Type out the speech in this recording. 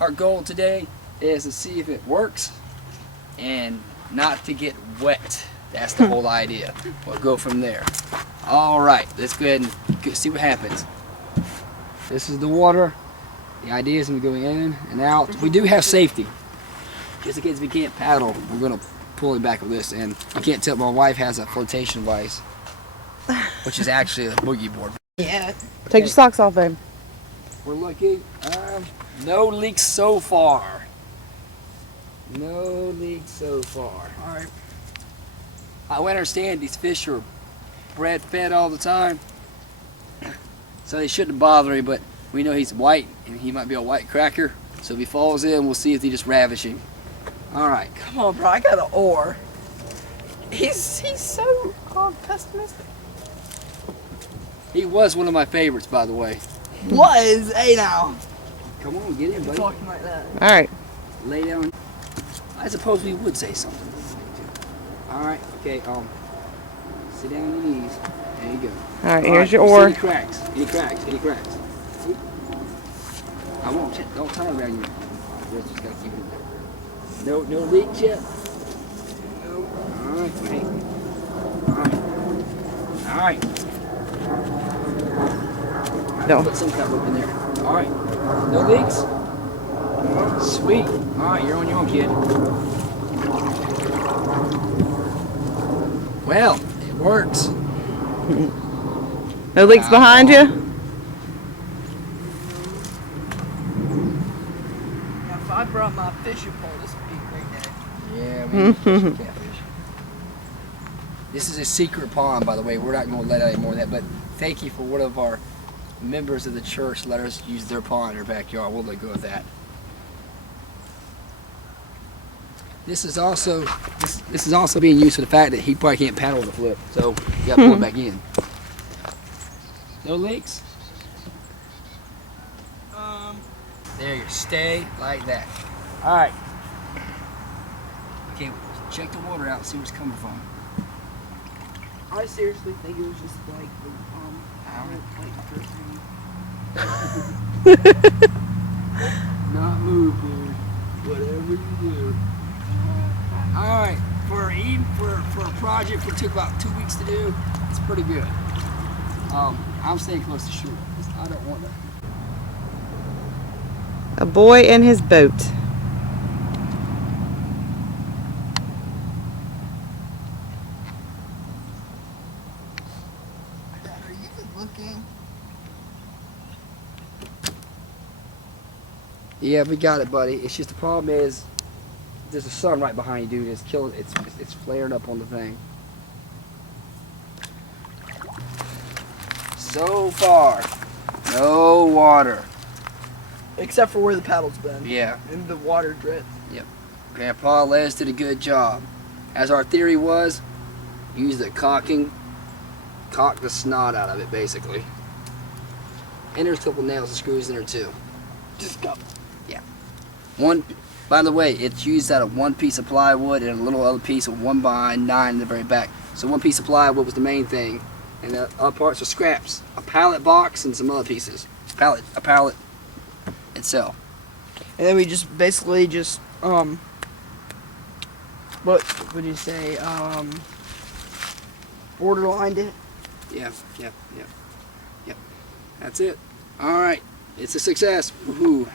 Our goal today is to see if it works and not to get wet. That's the whole idea. We'll go from there. All right, let's go ahead and see what happens. This is the water. The idea is going to be going in and out. We do have safety. Just in case we can't paddle, we're going to pull it back with this. And you can't tell, my wife has a flotation device, which is actually a boogie board. Yeah. Take your socks off, babe. We're looking. No leaks so far. No leaks so far. All right. I understand these fish are bread fed all the time, so they shouldn't bother me, but we know he's white and he might be a white cracker, so if he falls in, we'll see if they just ravish him. All right. Come on, bro. I got an oar. He's so pessimistic. He was one of my favorites, by the way. Was? Hey, now. Come on, get in, buddy. Talking like that. All right. Lay down. I suppose we would say something. All right. Okay. Sit down on your knees. There you go. All right. Here's your oar. Any cracks? Any cracks? Any cracks? I won't. Don't turn around you. Just gotta keep it in there. No leaks yet. No. All right. Wait. All right. No. Put some kind of rope in there. All right. No leaks. Sweet. All right. You're on your own, kid. Well, it works. No leaks behind you? Now, if I brought my fishing pole, this would be a great day. Yeah, we need to catch some catfish. This is a secret pond, by the way. We're not going to let out any more of that, but thank you for one of our members of the church let us use their pond in their backyard. We'll let go of that. This is also being used for the fact that he probably can't paddle the flip, so you got to pull it back in. No leaks? There you stay like that. All right. Okay, check the water out and see where it's coming from. I seriously think it was just like the Not move, dude. Whatever you do. All right, for a project that took about 2 weeks to do, it's pretty good. I'm staying close to shore. I don't want to. A boy and his boat. Are you looking? Yeah, we got it, buddy. It's just the problem is there's a sun right behind you, dude. It's killing. It's flaring up on the thing. So far, no water. Except for where the paddle's been. Yeah. And the water drip. Yep. Grandpa Les did a good job. As our theory was, use the caulking, caulk the snot out of it, basically. And there's a couple nails and screws in there too. Just go. Yeah. By the way, it's used out of one piece of plywood and a little other piece of 1x9 in the very back. So one piece of plywood was the main thing, and the other parts are scraps. A pallet box and some other pieces. A pallet itself. And then we just basically just what would you say? Borderlined it. Yeah. That's it. All right. It's a success. Woohoo.